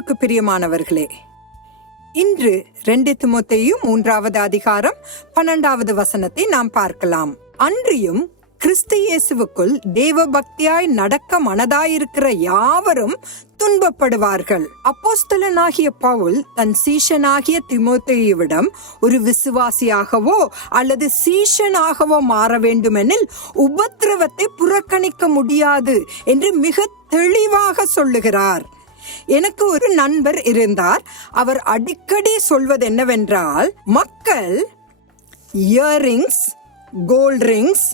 கிறிஸ்துவுக்கு பிரியமானவர்களே இன்று ரெண்டு திமுத்தையும் மூன்றாவது அதிகாரம் பன்னெண்டாவது வசனத்தை நாம் பார்க்கலாம். அன்றியும் கிறிஸ்து இயேசுவுக்குள் தேவ பக்தியாய் நடக்க மனதாயிருக்கிற யாவரும் துன்பப்படுவார்கள். அப்போஸ்தலனாகிய பவுல் தன் சீஷனாகிய திமுத்தையுவிடம் ஒரு விசுவாசியாகவோ அல்லது சீஷனாகவோ மாற வேண்டுமெனில் உபத்திரவத்தை புறக்கணிக்க முடியாது என்று மிக தெளிவாக சொல்லுகிறார். எனக்கு ஒரு நண்பர் இருந்தார். அவர் அடிக்கடி சொல்வது என்னவென்றால் மக்கள் earrings gold rings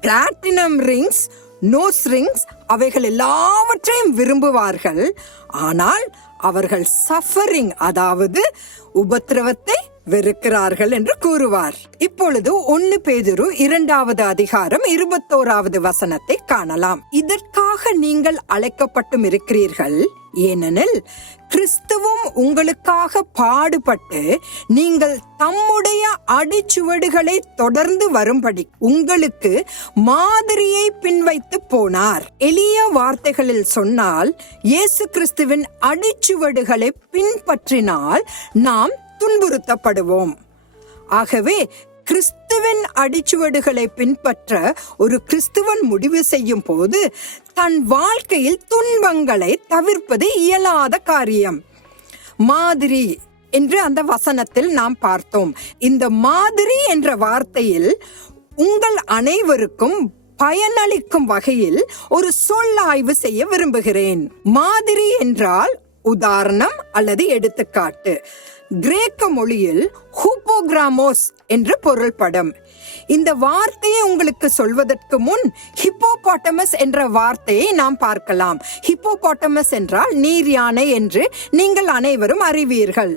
platinum rings nose rings அவைகள் எல்லாவற்றையும் விரும்புவார்கள். ஆனால் அவர்கள் சஃபரிங் அதாவது உபத்திரவத்தை வெறுக்கிறார்கள் என்று கூறுவார். இப்பொழுது ஒன்னு பேதுரு இரண்டாவது அதிகாரம் இருபத்தோராவது வசனத்தை காணலாம். இதற்காக நீங்கள் அழைக்கப்பட்டும் இருக்கிறீர்கள். ஏனெனில் கிறிஸ்துவும் உங்களுக்காக பாடுபட்டு நீங்கள் தம்முடைய அடிச்சுவடுகளை தொடர்ந்து வரும்படி உங்களுக்கு மாதிரியை பின்வைத்து போனார். எளிய வார்த்தைகளில் சொன்னால் இயேசு கிறிஸ்துவின் அடிச்சுவடுகளை பின்பற்றினால் நாம் துன்புறுத்தப்படுவோம். ஆகவே கிறிஸ்துவின் அடிச்சுவடுகளை பின்பற்ற ஒரு கிறிஸ்துவன் முடிவு செய்யும் போது தன் வாழ்க்கையில் துன்பங்களை தவிர்ப்பது இயலாத காரியம். மாதிரி என்று அந்த வசனத்தில் நாம் பார்த்தோம். இந்த மாதிரி என்ற வார்த்தையில் உங்கள் அனைவருக்கும் பயனளிக்கும் வகையில் ஒரு சொல் ஆய்வு செய்ய விரும்புகிறேன். மாதிரி என்றால் உதாரணம் அல்லது எடுத்துக்காட்டு. கிரேக்க மொழியில் ஹூப்போகிராமோஸ் என்று பொருள்படும். இந்த வார்த்தையை உங்களுக்கு சொல்வதற்கு முன் ஹிப்போபாட்டமஸ் என்ற வார்த்தையை நாம் பார்க்கலாம். ஹிப்போபாட்டமஸ் என்றால் நீர் யானை என்று நீங்கள் அனைவரும் அறிவீர்கள்.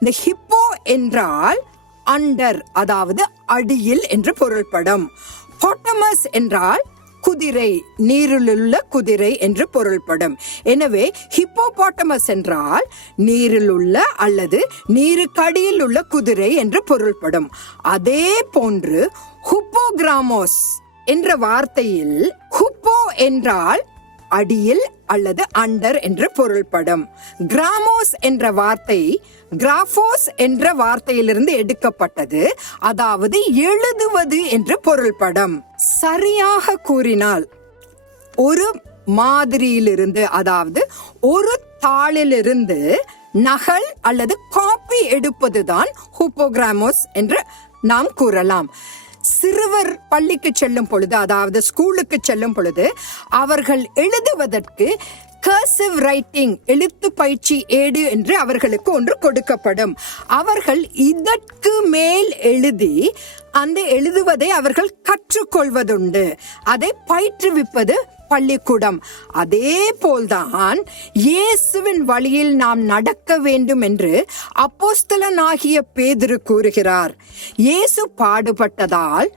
இந்த ஹிப்போ என்றால் அண்டர் அதாவது அடியில் என்று பொருள்படும். பாட்டமஸ் என்றால் குதிரை நீரிலுள்ள குதிரை என்று பொருள்படும். எனவே ஹிப்போபாட்டமஸ் என்றால் நீரில் உள்ள அல்லது நீருக்கடியில் உள்ள குதிரை என்று பொருள்படும். அதே போன்று ஹுப்போகிராமோஸ் என்ற வார்த்தையில் ஹுப்போ என்றால் அடியில் அல்லது அண்டர் என்று பொருள்படும். கிராமோஸ் என்ற வார்த்தை கிராஃபோஸ் என்ற வார்த்தையிலிருந்து எடுக்கப்பட்டது. அதாவது எழுதுவது என்று பொருள்படும். சரியாக கூறினால் ஒரு மாதிரியிலிருந்து அதாவது ஒரு தாளிலிருந்து நகல் அல்லது காப்பி எடுப்பதுதான் ஹூப்போகிராமோஸ் என்று நாம் கூறலாம். சிறுவர் பள்ளிக்கு செல்லும் பொழுது அதாவது ஸ்கூலுக்கு செல்லும் பொழுது அவர்கள் எழுதுவதற்கு கர்சிவ் ரைட்டிங் எழுத்து பயிற்சி ஏடு என்று அவர்களுக்கு ஒன்று கொடுக்கப்படும். அவர்கள் இதற்கு மேல் எழுதி அந்த எழுதுவதை அவர்கள் கற்றுக்கொள்வதுண்டு. அதை பயிற்றுவிப்பது பள்ளிக்கூடம். அதே போல்தான் இயேசுவின் வழியில் நாம் நடக்க வேண்டும் என்று அப்போஸ்தலனாகிய பேதுரு கூறுகிறார். இயேசு பாடுபட்டதால்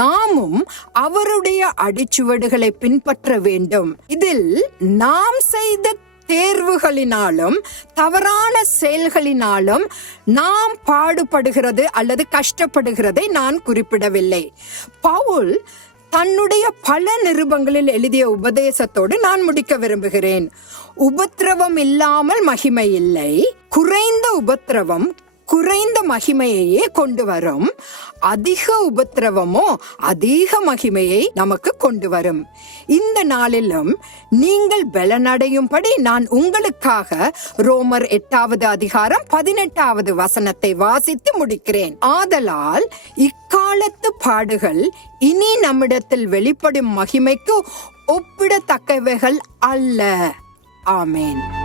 நாமும் அவருடைய அடிச்சுவடுகளை பின்பற்ற வேண்டும். இதில் நாம் செய்த தேர்வுகளினாலும் தவறான செயல்களினாலும் நாம் பாடுபடுகிறது அல்லது கஷ்டப்படுகிறதை நான் குறிப்பிடவில்லை. பவுல் தன்னுடைய பல நிருபங்களில் எழுதிய உபதேசத்தோடு நான் முடிக்க விரும்புகிறேன். உபத்திரவம் இல்லாமல் மகிமை இல்லை. குறைந்த உபத்திரவம் குறைந்த மகிமையையே கொண்டு வரும். அதிக உபத்திரவமோ அதிக மகிமையை நமக்கு கொண்டு வரும். இந்த நாளிலும் நீங்கள் பலனடையும்படி நான் உங்களுக்காக ரோமர் எட்டாவது அதிகாரம் பதினெட்டாவது வசனத்தை வாசித்து முடிக்கிறேன். ஆதலால் இக்காலத்து பாடுகள் இனி நம்மிடத்தில் வெளிப்படும் மகிமைக்கு ஒப்பிடத்தக்கவைகள் அல்ல. ஆமேன்.